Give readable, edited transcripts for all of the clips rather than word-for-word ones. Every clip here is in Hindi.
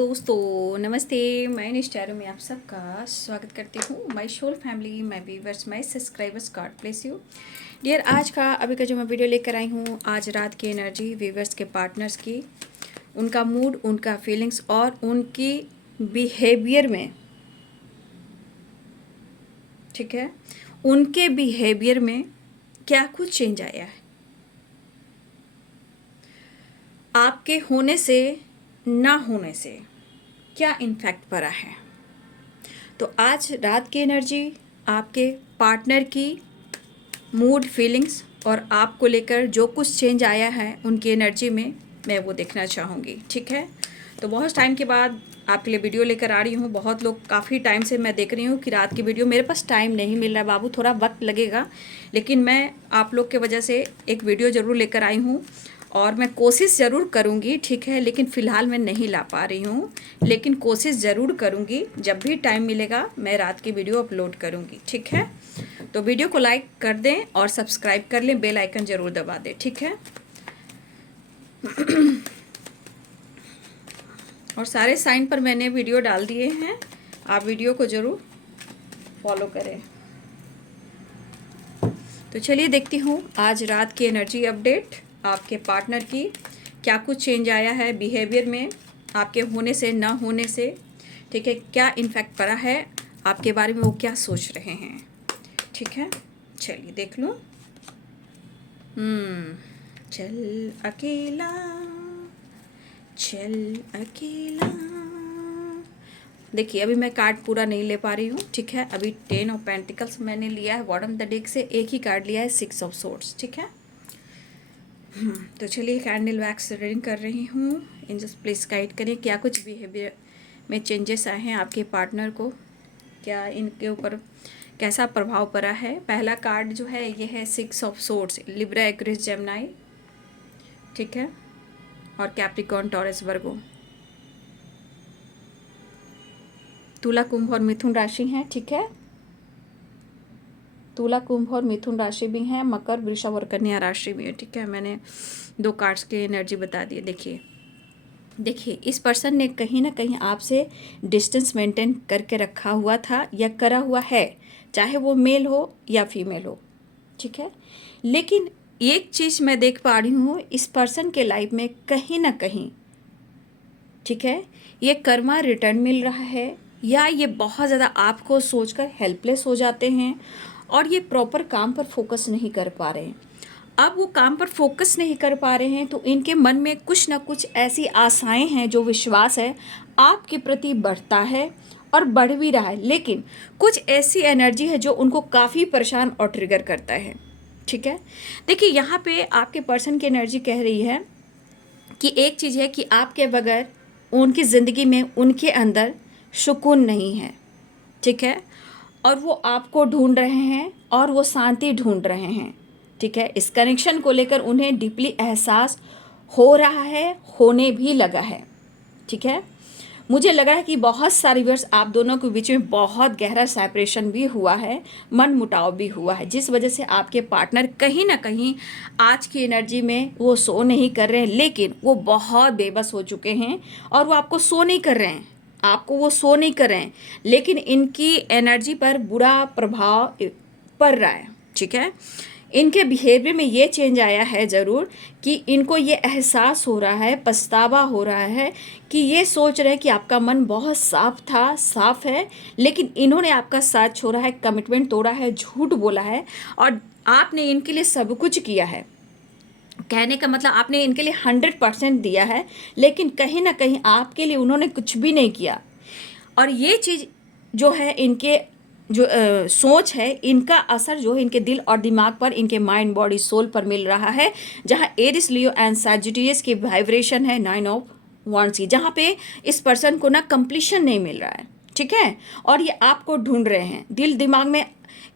दोस्तों, नमस्ते। मैं निष्ठारू में आप सबका स्वागत करती हूँ। My soul family, my viewers, my subscribers, God bless you dear. आज का अभी का जो मैं वीडियो लेकर आई हूँ, आज रात की एनर्जी व्यूवर्स के पार्टनर्स की, उनका मूड, उनका फीलिंग्स और उनकी बिहेवियर में, ठीक है, उनके बिहेवियर में क्या कुछ चेंज आया है, आपके होने से ना होने से क्या इम्फेक्ट पड़ा है। तो आज रात की एनर्जी, आपके पार्टनर की मूड, फीलिंग्स और आपको लेकर जो कुछ चेंज आया है उनकी एनर्जी में, मैं वो देखना चाहूँगी। ठीक है, तो बहुत टाइम के बाद आपके लिए वीडियो लेकर आ रही हूँ। बहुत लोग काफ़ी टाइम से मैं देख रही हूँ कि रात की वीडियो, मेरे पास टाइम नहीं मिल रहा बाबू, थोड़ा वक्त लगेगा, लेकिन मैं आप लोग के वजह से एक वीडियो ज़रूर लेकर आई हूँ और मैं कोशिश ज़रूर करूँगी। ठीक है, लेकिन फ़िलहाल मैं नहीं ला पा रही हूँ, लेकिन कोशिश ज़रूर करूँगी। जब भी टाइम मिलेगा मैं रात की वीडियो अपलोड करूँगी। ठीक है, तो वीडियो को लाइक कर दें और सब्सक्राइब कर लें, बेल आइकन ज़रूर दबा दें। ठीक है, और सारे साइन पर मैंने वीडियो डाल दिए हैं, आप वीडियो को ज़रूर फॉलो करें। तो चलिए देखती हूँ आज रात की एनर्जी अपडेट, आपके पार्टनर की क्या कुछ चेंज आया है बिहेवियर में, आपके होने से ना होने से। ठीक है, क्या इन्फेक्ट पड़ा है आपके बारे में, वो क्या सोच रहे हैं। ठीक है, चलिए देख लूँ। चल अकेला, चल अकेला। देखिए अभी मैं कार्ड पूरा नहीं ले पा रही हूँ। ठीक है, अभी 10 ऑफ पेंटिकल्स मैंने लिया है, बॉटम द डेक से एक ही कार्ड लिया है, 6 ऑफ सोर्ड्स। ठीक है, तो चलिए कैंडल वैक्स रीडिंग कर रही हूँ। एंजल्स प्लीज गाइड करें, क्या कुछ बिहेवियर में चेंजेस आए हैं आपके पार्टनर को, क्या इनके ऊपर कैसा प्रभाव पड़ा है। पहला कार्ड जो है ये है 6 of swords, Libra, Aquarius, Gemini. ठीक है, और कैप्रिकॉर्न, टॉरस, वर्गो। तुला, कुंभ और मिथुन राशि हैं। ठीक है, तुला, कुंभ और मिथुन राशि भी हैं, मकर, वृषभ और कन्या राशि भी है। ठीक है, मैंने 2 कार्ड्स की एनर्जी बता दी। देखिए इस पर्सन ने कहीं ना कहीं आपसे डिस्टेंस मेंटेन करके रखा हुआ था या करा हुआ है, चाहे वो मेल हो या फीमेल हो। ठीक है, लेकिन एक चीज़ मैं देख पा रही हूँ इस पर्सन के लाइफ में कहीं ना कहीं, ठीक है, ये कर्मा रिटर्न मिल रहा है, या ये बहुत ज़्यादा आपको सोचकर हेल्पलेस हो जाते हैं और ये प्रॉपर काम पर फोकस नहीं कर पा रहे हैं। अब वो काम पर फोकस नहीं कर पा रहे हैं तो इनके मन में कुछ ना कुछ ऐसी आशाएं हैं, जो विश्वास है आपके प्रति बढ़ता है और बढ़ भी रहा है, लेकिन कुछ ऐसी एनर्जी है जो उनको काफ़ी परेशान और ट्रिगर करता है। ठीक है, देखिए यहाँ पे आपके पर्सन की एनर्जी कह रही है कि एक चीज़ है कि आपके बगैर उनकी ज़िंदगी में, उनके अंदर सुकून नहीं है। ठीक है, और वो आपको ढूंढ रहे हैं और वो शांति ढूंढ रहे हैं। ठीक है, इस कनेक्शन को लेकर उन्हें डीपली एहसास हो रहा है, होने भी लगा है। ठीक है, मुझे लग रहा है कि बहुत सारी वर्ष आप दोनों के बीच में बहुत गहरा सेपरेशन भी हुआ है, मन मुटाव भी हुआ है, जिस वजह से आपके पार्टनर कहीं ना कहीं आज की एनर्जी में वो सो नहीं कर रहे हैं, लेकिन वो बहुत बेबस हो चुके हैं और वो आपको सो नहीं कर रहे हैं, आपको वो सो नहीं कर रहे हैं, लेकिन इनकी एनर्जी पर बुरा प्रभाव पड़ रहा है। ठीक है, इनके बिहेवियर में ये चेंज आया है ज़रूर कि इनको ये एहसास हो रहा है, पछतावा हो रहा है कि ये सोच रहे हैं कि आपका मन बहुत साफ था, साफ है, लेकिन इन्होंने आपका साथ छोड़ा है, कमिटमेंट तोड़ा है, झूठ बोला है और आपने इनके लिए सब कुछ किया है। कहने का मतलब आपने इनके लिए 100% दिया है, लेकिन कहीं ना कहीं आपके लिए उन्होंने कुछ भी नहीं किया। और ये चीज़ जो है, इनके जो सोच है, इनका असर जो है इनके दिल और दिमाग पर, इनके माइंड, बॉडी, सोल पर मिल रहा है, जहाँ एरिस, लियो एंड सैजिटेरियस की वाइब्रेशन है 9 ऑफ वांड्स की, जहाँ पे इस पर्सन को ना कंप्लीशन नहीं मिल रहा है। ठीक है, और ये आपको ढूंढ रहे हैं, दिल दिमाग में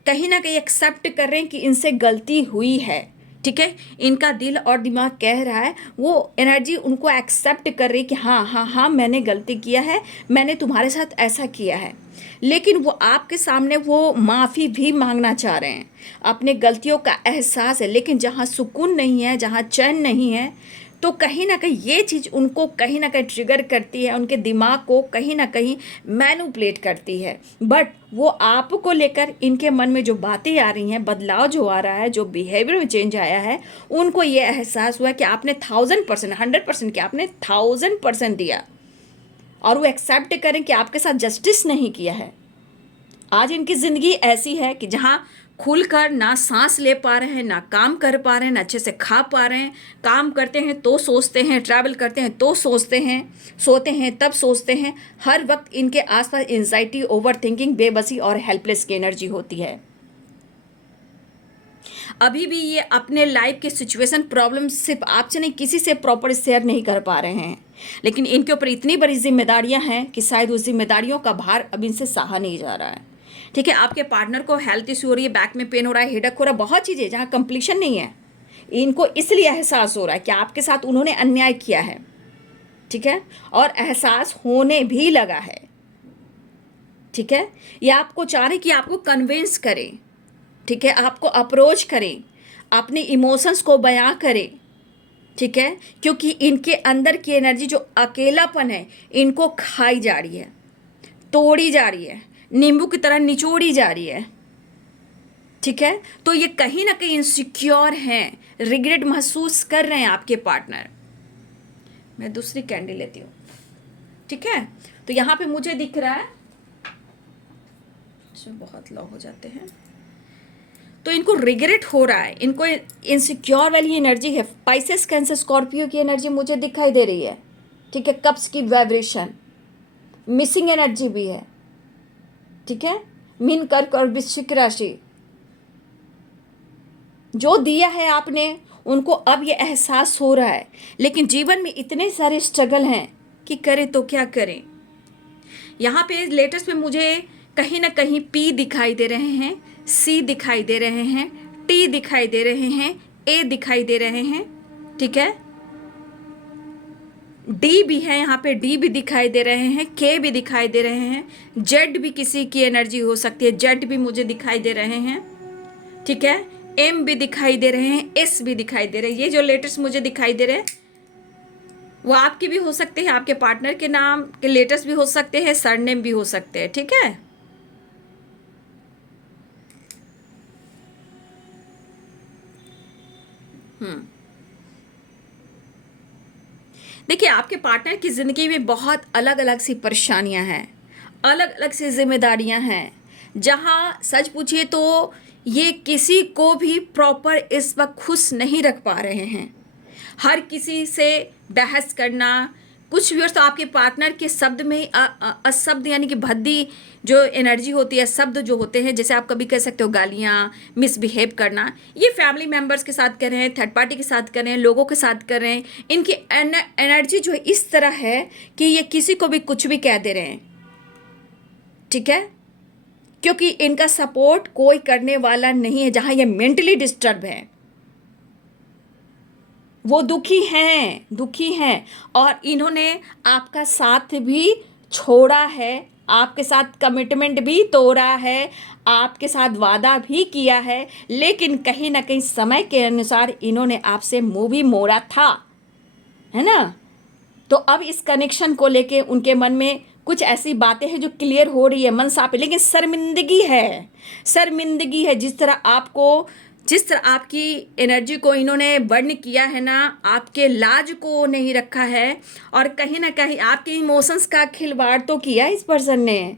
कहीं ना कहीं एक्सेप्ट कर रहे हैं कि इनसे गलती हुई है। ठीक है, इनका दिल और दिमाग कह रहा है, वो एनर्जी उनको एक्सेप्ट कर रही है कि हाँ हाँ हाँ मैंने गलती किया है, मैंने तुम्हारे साथ ऐसा किया है, लेकिन वो आपके सामने वो माफ़ी भी मांगना चाह रहे हैं, अपने गलतियों का एहसास है, लेकिन जहाँ सुकून नहीं है, जहाँ चैन नहीं है, तो कहीं ना कहीं ये चीज़ उनको कहीं ना कहीं ट्रिगर करती है, उनके दिमाग को कहीं ना कहीं मैनिपुलेट करती है। बट वो आपको लेकर इनके मन में जो बातें आ रही हैं, बदलाव जो आ रहा है, जो बिहेवियर में चेंज आया है, उनको ये एहसास हुआ कि आपने 1000%, 100% किया, आपने 1000% दिया, और वो एक्सेप्ट करें कि आपके साथ जस्टिस नहीं किया है। आज इनकी ज़िंदगी ऐसी है कि जहाँ खुलकर ना सांस ले पा रहे हैं, ना काम कर पा रहे हैं, ना अच्छे से खा पा रहे हैं। काम करते हैं तो सोचते हैं, ट्रैवल करते हैं तो सोचते हैं, सोते हैं तब सोचते हैं। हर वक्त इनके आसपास एंजाइटी, ओवर थिंकिंग, बेबसी और हेल्पलेस की एनर्जी होती है। अभी भी ये अपने लाइफ के सिचुएशन, प्रॉब्लम सिर्फ आपसे नहीं, किसी से प्रॉपर शेयर नहीं कर पा रहे हैं, लेकिन इनके ऊपर इतनी बड़ी जिम्मेदारियां हैं कि शायद उस जिम्मेदारियों का भार अब इनसे सहा नहीं जा रहा है। ठीक है, आपके पार्टनर को हेल्थ इश्यू हो रही है, बैक में पेन हो रहा है, हेडेक हो रहा है, बहुत चीज़ें जहाँ कंप्लीशन नहीं है। इनको इसलिए एहसास हो रहा है कि आपके साथ उन्होंने अन्याय किया है। ठीक है, और एहसास होने भी लगा है। ठीक है, ये आपको चाह रहे कि आपको कन्विंस करें। ठीक है, आपको अप्रोच करें, अपने इमोशंस को बयां करें। ठीक है, क्योंकि इनके अंदर की एनर्जी जो अकेलापन है, इनको खाई जा रही है, तोड़ी जा रही है, नींबू की तरह निचोड़ी जा रही है। ठीक है, तो ये कहीं ना कहीं इनसिक्योर हैं, रिग्रेट महसूस कर रहे हैं आपके पार्टनर। मैं दूसरी कैंडल लेती हूँ। ठीक है, तो यहाँ पे मुझे दिख रहा है, बहुत लो हो जाते हैं, तो इनको रिग्रेट हो रहा है, इनको इनसिक्योर वाली एनर्जी है। पाइसेस, कैंसर, स्कॉर्पियो की एनर्जी मुझे दिखाई दे रही है। ठीक है, कप्स की वाइब्रेशन, मिसिंग एनर्जी भी है। ठीक है, मीन, कर्क और वृश्चिक राशि, जो दिया है आपने उनको अब ये एहसास हो रहा है, लेकिन जीवन में इतने सारे स्ट्रगल हैं कि करें तो क्या करें। यहाँ पे लेटेस्ट में मुझे कहीं ना कहीं पी दिखाई दे रहे हैं, सी दिखाई दे रहे हैं, टी दिखाई दे रहे हैं, ए दिखाई दे रहे हैं। ठीक है, डी भी है, यहाँ पे डी भी दिखाई दे रहे हैं, के भी दिखाई दे रहे हैं, जेड भी किसी की एनर्जी हो सकती है, जेड भी मुझे दिखाई दे रहे हैं। ठीक है, एम भी दिखाई दे रहे हैं, एस भी दिखाई दे रहे हैं। ये जो लेटर्स मुझे दिखाई दे रहे हैं वो आपके भी हो सकते हैं, आपके पार्टनर के नाम के लेटर्स भी हो सकते हैं, सरनेम भी हो सकते हैं। ठीक है, देखिए, आपके पार्टनर की ज़िंदगी में बहुत अलग अलग सी परेशानियां हैं, अलग अलग सी जिम्मेदारियां हैं, जहां सच पूछिए तो ये किसी को भी प्रॉपर इस वक्त खुश नहीं रख पा रहे हैं। हर किसी से बहस करना, कुछ व्यूअर्स तो आपके पार्टनर के शब्द में ही अशब्द यानी कि भद्दी जो एनर्जी होती है, शब्द जो होते हैं, जैसे आप कभी कह सकते हो गालियाँ, मिसबिहेव करना, ये फैमिली मेम्बर्स के साथ कर रहे हैं, थर्ड पार्टी के साथ कर रहे हैं, लोगों के साथ कर रहे हैं। इनकी एनर्जी जो है इस तरह है कि ये किसी को भी कुछ भी कह दे रहे हैं। ठीक है, क्योंकि इनका सपोर्ट कोई करने वाला नहीं है। जहाँ ये मेंटली डिस्टर्ब है, वो दुखी हैं और इन्होंने आपका साथ भी छोड़ा है, आपके साथ कमिटमेंट भी तोड़ा है, आपके साथ वादा भी किया है, लेकिन कहीं ना कहीं समय के अनुसार इन्होंने आपसे मुंह भी मोड़ा था, है ना। तो अब इस कनेक्शन को लेके उनके मन में कुछ ऐसी बातें हैं जो क्लियर हो रही है, मन साफ है, लेकिन शर्मिंदगी है। जिस तरह आपकी एनर्जी को इन्होंने बर्न किया है ना, आपके लाज को नहीं रखा है, और कहीं ना कहीं आपके इमोशंस का खिलवाड़ तो किया इस पर्सन ने।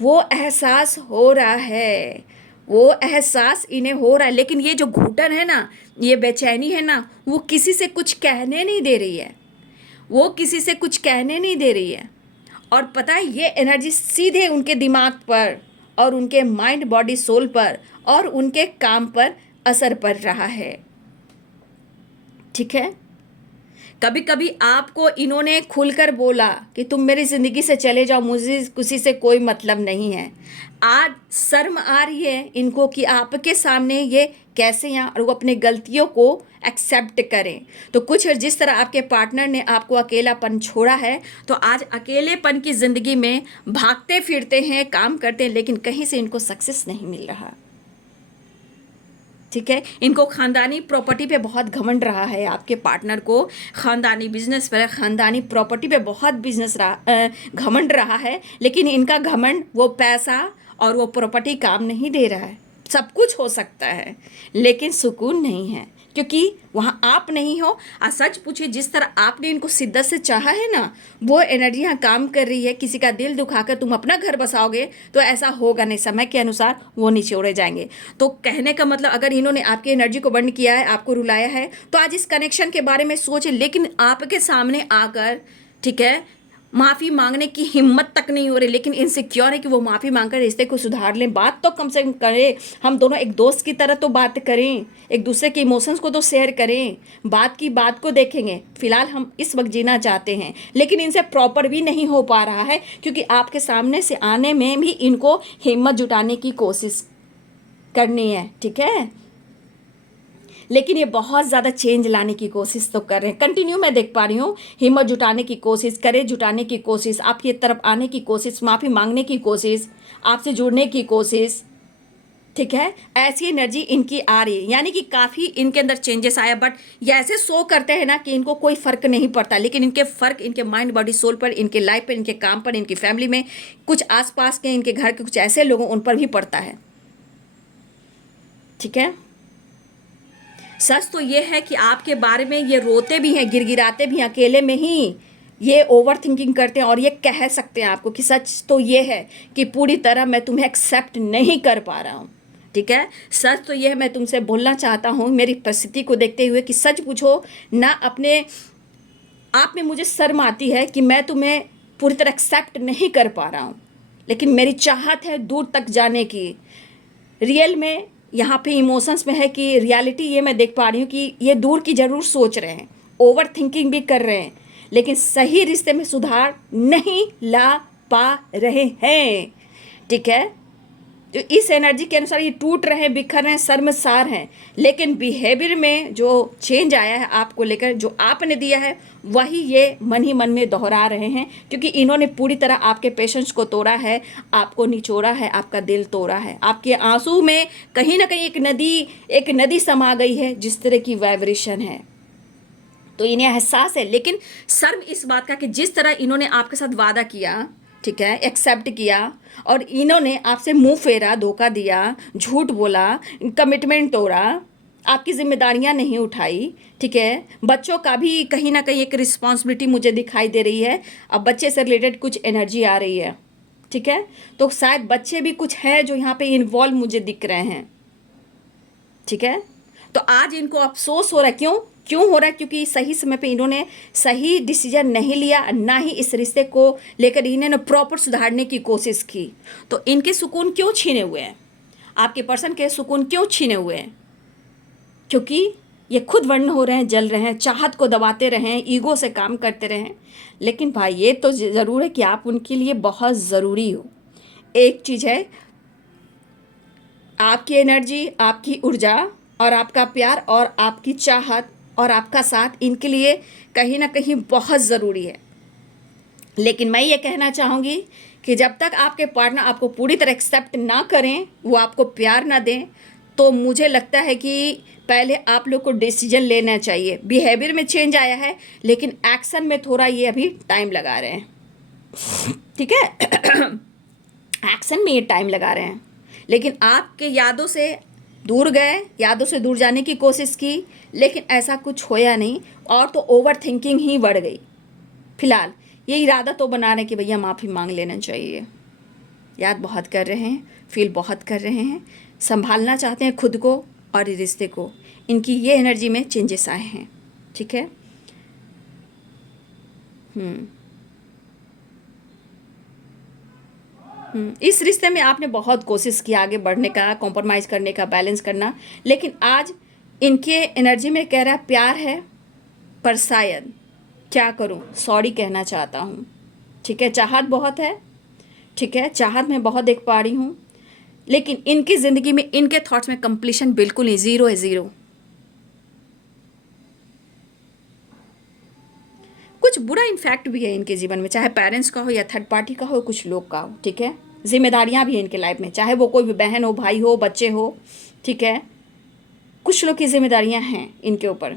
वो एहसास हो रहा है, वो एहसास इन्हें हो रहा है, लेकिन ये जो घुटन है ना, ये बेचैनी है ना, वो किसी से कुछ कहने नहीं दे रही है, वो किसी से कुछ कहने नहीं दे रही है। और पता है, ये एनर्जी सीधे उनके दिमाग पर और उनके माइंड, बॉडी, सोल पर और उनके काम पर असर पड़ रहा है। ठीक है, कभी कभी आपको इन्होंने खुलकर बोला कि तुम मेरी ज़िंदगी से चले जाओ, मुझे किसी से कोई मतलब नहीं है। आज शर्म आ रही है इनको कि आपके सामने ये कैसे यहाँ, और वो अपनी गलतियों को एक्सेप्ट करें। तो कुछ जिस तरह आपके पार्टनर ने आपको अकेलापन छोड़ा है, तो आज अकेलेपन की ज़िंदगी में भागते फिरते हैं, काम करते हैं, लेकिन कहीं से इनको सक्सेस नहीं मिल रहा। ठीक है। इनको खानदानी प्रॉपर्टी पे बहुत घमंड रहा है, आपके पार्टनर को खानदानी बिजनेस पर, खानदानी प्रॉपर्टी पे बहुत घमंड रहा है, लेकिन इनका घमंड वो पैसा और वो प्रॉपर्टी काम नहीं दे रहा है। सब कुछ हो सकता है लेकिन सुकून नहीं है, क्योंकि वहाँ आप नहीं हो। सच पूछिए, जिस तरह आपने इनको शिद्दत से चाहा है ना, वो एनर्जी यहाँ काम कर रही है। किसी का दिल दुखाकर तुम अपना घर बसाओगे तो ऐसा होगा नहीं, समय के अनुसार वो निचोड़े जाएंगे। तो कहने का मतलब, अगर इन्होंने आपकी एनर्जी को बर्न किया है, आपको रुलाया है, तो आज इस कनेक्शन के बारे में सोचें, लेकिन आपके सामने आकर, ठीक है, माफ़ी मांगने की हिम्मत तक नहीं हो रही, लेकिन इनसिक्योर है कि वो माफ़ी मांगकर रिश्ते को सुधार लें। बात तो कम से कम करें, हम दोनों एक दोस्त की तरह तो बात करें, एक दूसरे के इमोशंस को तो शेयर करें, बात की बात को देखेंगे। फिलहाल हम इस वक्त जीना चाहते हैं, लेकिन इनसे प्रॉपर भी नहीं हो पा रहा है, क्योंकि आपके सामने से आने में भी इनको हिम्मत जुटाने की कोशिश करनी है, ठीक है, लेकिन ये बहुत ज़्यादा चेंज लाने की कोशिश तो कर रहे हैं। कंटिन्यू मैं देख पा रही हूँ, हिम्मत जुटाने की कोशिश, करे जुटाने की कोशिश, आपकी तरफ आने की कोशिश, माफ़ी मांगने की कोशिश, आपसे जुड़ने की कोशिश, ठीक है। ऐसी एनर्जी इनकी आ रही है, यानी कि काफ़ी इनके अंदर चेंजेस आया। बट ये ऐसे शो करते हैं ना कि इनको कोई फ़र्क नहीं पड़ता, लेकिन इनके फ़र्क इनके माइंड बॉडी सोल पर, इनके लाइफ पर, इनके काम पर, इनकी फैमिली में, कुछ आसपास के इनके घर के कुछ ऐसे लोगों उन पर भी पड़ता है, ठीक है। सच तो ये है कि आपके बारे में ये रोते भी हैं, गिड़गिड़ाते भी हैं, अकेले में ही ये ओवर थिंकिंग करते हैं, और ये कह सकते हैं आपको कि सच तो ये है कि पूरी तरह मैं तुम्हें एक्सेप्ट नहीं कर पा रहा हूँ, ठीक है। सच तो ये है, मैं तुमसे बोलना चाहता हूँ मेरी परिस्थिति को देखते हुए कि सच पूछो ना, अपने आप में मुझे शर्म आती है कि मैं तुम्हें पूरी तरह एक्सेप्ट नहीं कर पा रहा हूँ, लेकिन मेरी चाहत है दूर तक जाने की। रियल में यहाँ पे इमोशंस में है कि रियलिटी ये मैं देख पा रही हूँ कि ये दूर की ज़रूर सोच रहे हैं, ओवर थिंकिंग भी कर रहे हैं, लेकिन सही रिश्ते में सुधार नहीं ला पा रहे हैं, ठीक है। जो इस एनर्जी के अनुसार ये टूट रहे हैं, बिखर रहे हैं, शर्मसार हैं, लेकिन बिहेवियर में जो चेंज आया है आपको लेकर, जो आपने दिया है वही ये मन ही मन में दोहरा रहे हैं, क्योंकि इन्होंने पूरी तरह आपके पेशेंस को तोड़ा है, आपको निचोड़ा है, आपका दिल तोड़ा है। आपके आंसू में कहीं ना कहीं एक नदी समा गई है, जिस तरह की वाइब्रेशन है, तो इन्हें एहसास है। लेकिन शर्म इस बात का कि जिस तरह इन्होंने आपके साथ वादा किया, ठीक है, एक्सेप्ट किया, और इन्होंने आपसे मुंह फेरा, धोखा दिया, झूठ बोला, कमिटमेंट तोड़ा, आपकी जिम्मेदारियां नहीं उठाई, ठीक है। बच्चों का भी कहीं ना कहीं एक रिस्पॉन्सिबिलिटी मुझे दिखाई दे रही है। अब बच्चे से रिलेटेड कुछ एनर्जी आ रही है, ठीक है, तो शायद बच्चे भी कुछ है जो यहाँ पे इन्वॉल्व मुझे दिख रहे हैं, ठीक है। तो आज इनको अफसोस हो रहा है, क्यों हो रहा है? क्योंकि सही समय पे इन्होंने सही डिसीजन नहीं लिया, ना ही इस रिश्ते को लेकर इन्होंने प्रॉपर सुधारने की कोशिश की। तो इनके सुकून क्यों छीने हुए हैं? आपके पर्सन के सुकून क्यों छीने हुए हैं? क्योंकि ये खुद वर्ण हो रहे हैं, जल रहे हैं, चाहत को दबाते रहें, ईगो से काम करते रहें। लेकिन भाई ये तो ज़रूर है कि आप उनके लिए बहुत ज़रूरी हो। एक चीज़ है, आपकी एनर्जी, आपकी ऊर्जा और आपका प्यार और आपकी चाहत और आपका साथ इनके लिए कहीं ना कहीं बहुत ज़रूरी है। लेकिन मैं ये कहना चाहूँगी कि जब तक आपके पार्टनर आपको पूरी तरह एक्सेप्ट ना करें, वो आपको प्यार ना दें, तो मुझे लगता है कि पहले आप लोग को डिसीजन लेना चाहिए। बिहेवियर में चेंज आया है, लेकिन एक्शन में थोड़ा ये अभी टाइम लगा रहे हैं, ठीक है। एक्शन में ये टाइम लगा रहे हैं, लेकिन आपके यादों से दूर गए, यादों से दूर जाने की कोशिश की, लेकिन ऐसा कुछ होया नहीं, और तो ओवर थिंकिंग ही बढ़ गई। फिलहाल ये इरादा तो बना रहे हैं कि भैया माफ़ी मांग लेना चाहिए। याद बहुत कर रहे हैं, फील बहुत कर रहे हैं, संभालना चाहते हैं खुद को और रिश्ते को। इनकी ये एनर्जी में चेंजेस आए हैं, ठीक है। इस रिश्ते में आपने बहुत कोशिश की आगे बढ़ने का, कॉम्प्रोमाइज़ करने का, बैलेंस करना, लेकिन आज इनके एनर्जी में कह रहा है प्यार है, पर शायद क्या करूं, सॉरी कहना चाहता हूं, ठीक है। चाहत बहुत है, ठीक है, चाहत मैं बहुत देख पा रही हूं, लेकिन इनकी ज़िंदगी में, इनके थॉट्स में कंप्लीशन बिल्कुल ही ज़ीरो है, ज़ीरो। कुछ बुरा इन्फैक्ट भी है इनके जीवन में, चाहे पेरेंट्स का हो या थर्ड पार्टी का हो, कुछ लोग का हो, ठीक है। जिम्मेदारियां भी हैं इनके लाइफ में, चाहे वो कोई भी बहन हो, भाई हो, बच्चे हो, ठीक है। कुछ लोग की जिम्मेदारियां हैं इनके ऊपर,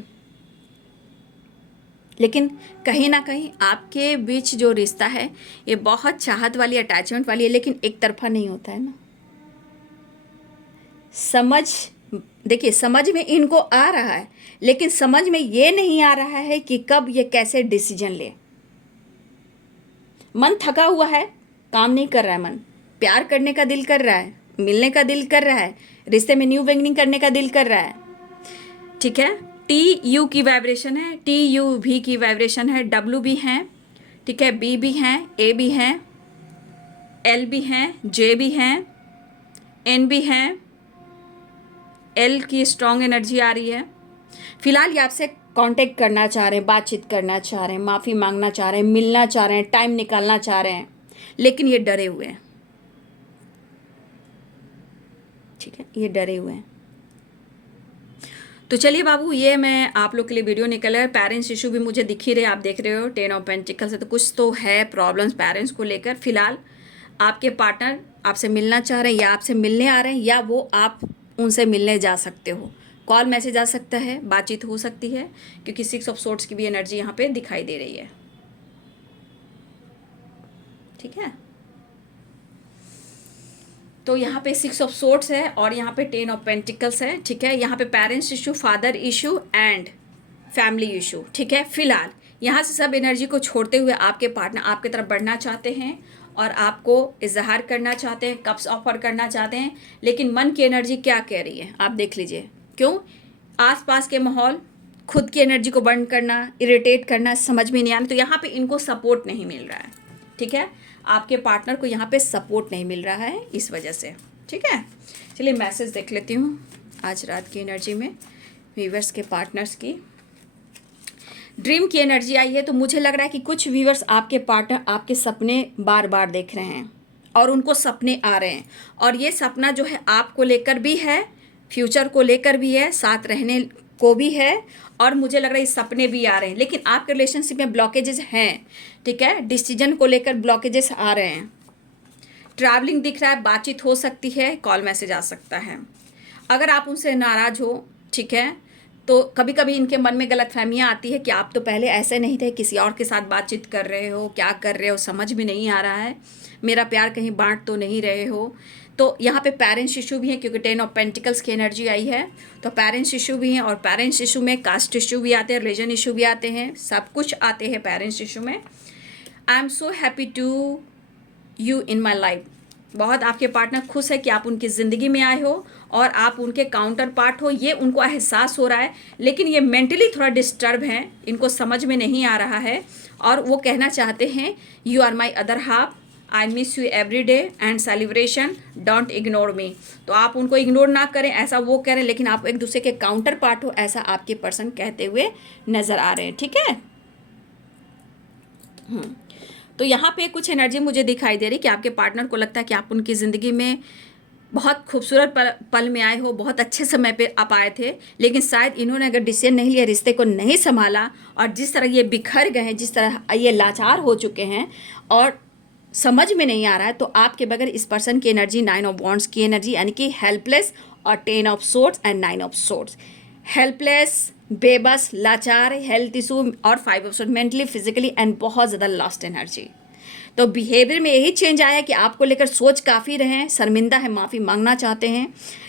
लेकिन कहीं ना कहीं आपके बीच जो रिश्ता है ये बहुत चाहत वाली, अटैचमेंट वाली है, लेकिन एक तरफा नहीं होता है ना। समझ, देखिए समझ में इनको आ रहा है, लेकिन समझ में ये नहीं आ रहा है कि कब ये कैसे डिसीजन ले। मन थका हुआ है, काम नहीं कर रहा है मन, प्यार करने का दिल कर रहा है, मिलने का दिल कर रहा है, रिश्ते में न्यू बिगनिंग करने का दिल कर रहा है, ठीक है। टी यू की वाइब्रेशन है, टी यू भी की वाइब्रेशन है, डब्ल्यू भी हैं, ठीक है, बी भी हैं, ए भी हैं, एल भी हैं, जे भी हैं, एन भी हैं, एल की स्ट्रॉन्ग एनर्जी आ रही है। फिलहाल ये आपसे कांटेक्ट करना चाह रहे हैं, बातचीत करना चाह रहे हैं, माफ़ी मांगना चाह रहे हैं, मिलना चाह रहे हैं, टाइम निकालना चाह रहे हैं, लेकिन ये डरे हुए हैं, ठीक है, ये डरे हुए हैं। तो चलिए बाबू, ये मैं आप लोग के लिए वीडियो निकल है। पेरेंट्स इशू भी मुझे दिख ही रहे, आप देख रहे हो 10 ऑफ पेंटिकल्स से, तो कुछ तो है प्रॉब्लम्स पेरेंट्स को लेकर। फिलहाल आपके पार्टनर आपसे मिलना चाह रहे हैं, या आपसे मिलने आ रहे हैं, या वो आप उनसे मिलने जा सकते हो। कॉल मैसेज आ सकता है, बातचीत हो सकती है, क्योंकि 6 ऑफ सोर्ड्स की भी एनर्जी यहाँ पे दिखाई दे रही है, ठीक है। तो यहाँ पे 6 ऑफ सोर्ड्स है और यहाँ पे 10 ऑफ पेंटिकल्स है, ठीक है। यहाँ पे parents issue, father issue and family issue, ठीक है। फिलहाल यहाँ से सब एनर्जी को छोड़ते हुए आपके पार्टनर आपके तरफ बढ़ना चाहते हैं और आपको इजहार करना चाहते हैं, कप्स ऑफर करना चाहते हैं, लेकिन मन की एनर्जी क्या कह रही है आप देख लीजिए। क्यों? आसपास के माहौल, खुद की एनर्जी को बर्न करना, इरिटेट करना, समझ में नहीं आना, तो यहाँ पे इनको सपोर्ट नहीं मिल रहा है, ठीक है। आपके पार्टनर को यहाँ पे सपोर्ट नहीं मिल रहा है इस वजह से, ठीक है। चलिए मैसेज देख लेती हूँ आज रात की एनर्जी में व्यूअर्स के पार्टनर्स की। ड्रीम की एनर्जी आई है, तो मुझे लग रहा है कि कुछ व्यूअर्स आपके पार्टनर आपके सपने बार बार देख रहे हैं और उनको सपने आ रहे हैं, और ये सपना जो है आपको लेकर भी है, फ्यूचर को लेकर भी है, साथ रहने को भी है, और मुझे लग रहा है सपने भी आ रहे हैं। लेकिन आपके रिलेशनशिप में ब्लॉकेजेस हैं, ठीक है, डिसीजन को लेकर ब्लॉकेजेस आ रहे हैं, ट्रैवलिंग दिख रहा है, बातचीत हो सकती है, कॉल मैसेज आ सकता है। अगर आप उनसे नाराज़ हो, ठीक है, तो कभी कभी इनके मन में गलतफहमियां आती है कि आप तो पहले ऐसे नहीं थे, किसी और के साथ बातचीत कर रहे हो, क्या कर रहे हो समझ में नहीं आ रहा है, मेरा प्यार कहीं बांट तो नहीं रहे हो। तो यहाँ पे पेरेंट्स इशू भी है, क्योंकि 10 ऑफ पेंटिकल्स की एनर्जी आई है, तो पेरेंट्स इशू भी हैं, और पेरेंट्स इशू में कास्ट इशू भी आते हैं, रिलीजन इशू भी आते हैं, सब कुछ आते हैं पेरेंट्स इशू में। I am so happy to you in my life, बहुत आपके पार्टनर खुश है कि आप उनकी ज़िंदगी में आए हो और आप उनके काउंटर पार्ट हो, ये उनको एहसास हो रहा है, लेकिन ये मेंटली थोड़ा डिस्टर्ब हैं, इनको समझ में नहीं आ रहा है, और वो कहना चाहते हैं you are my other half, I miss you every day and celebration, don't ignore me. तो आप उनको इग्नोर ना करें, ऐसा वो कह रहे हैं, लेकिन आप एक दूसरे के काउंटर पार्ट हो, ऐसा आपके पर्सन कहते हुए नज़र आ रहे हैं, ठीक है। तो यहाँ पे कुछ एनर्जी मुझे दिखाई दे रही कि आपके पार्टनर को लगता है कि आप उनकी ज़िंदगी में बहुत खूबसूरत पल में आए हो, बहुत अच्छे समय पे आप आए थे, लेकिन शायद इन्होंने अगर डिसीजन नहीं लिया, रिश्ते को नहीं संभाला, और जिस तरह ये बिखर गए हैं, जिस तरह ये लाचार हो चुके हैं और समझ में नहीं आ रहा है, तो आपके बगैर इस पर्सन की एनर्जी 9 ऑफ वॉन्ड्स की एनर्जी, यानी कि हेल्पलेस, और 10 of swords and 9 of swords, helpless, बेबस, लाचार, हेल्थ इशू, और 5 of swords, mentally, physically and बहुत ज़्यादा लॉस्ट एनर्जी। तो बिहेवियर में यही चेंज आया कि आपको लेकर सोच काफ़ी रहे हैं, शर्मिंदा है, माफ़ी मांगना चाहते हैं,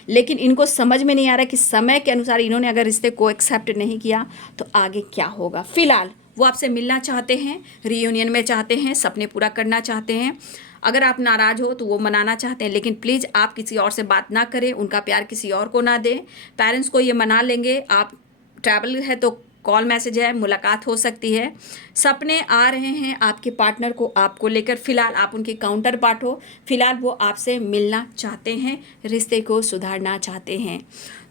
लेकिन इनको समझ में नहीं आ रहा कि समय के अनुसार इन्होंने अगर रिश्ते को एक्सेप्ट नहीं किया तो आगे क्या होगा। फिलहाल वो आपसे मिलना चाहते हैं, रीयूनियन में चाहते हैं, सपने पूरा करना चाहते हैं। अगर आप नाराज़ हो तो वो मनाना चाहते हैं, लेकिन प्लीज़ आप किसी और से बात ना करें, उनका प्यार किसी और को ना दें। पेरेंट्स को ये मना लेंगे, आप ट्रैवल है तो कॉल मैसेज है, मुलाकात हो सकती है, सपने आ रहे हैं आपके पार्टनर को आपको लेकर। फिलहाल आप उनके काउंटर पार्ट हो, फिलहाल वो आपसे मिलना चाहते हैं, रिश्ते को सुधारना चाहते हैं।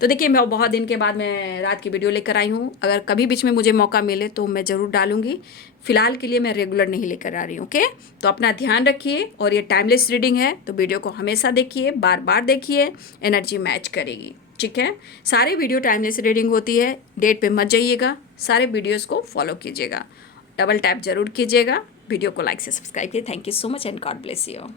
तो देखिए, मैं बहुत दिन के बाद मैं रात की वीडियो लेकर आई हूँ, अगर कभी बीच में मुझे मौका मिले तो मैं ज़रूर डालूँगी। फिलहाल के लिए मैं रेगुलर नहीं लेकर आ रही हूँ, ओके। तो अपना ध्यान रखिए, और ये टाइमलेस रीडिंग है तो वीडियो को हमेशा देखिए, बार बार देखिए, एनर्जी मैच करेगी, ठीक है। सारे वीडियो टाइमलेस रीडिंग होती है, डेट पे मत जाइएगा, सारे वीडियोस को फॉलो कीजिएगा, डबल टैप जरूर कीजिएगा, वीडियो को लाइक से सब्सक्राइब कीजिए। Thank you so much and God bless you.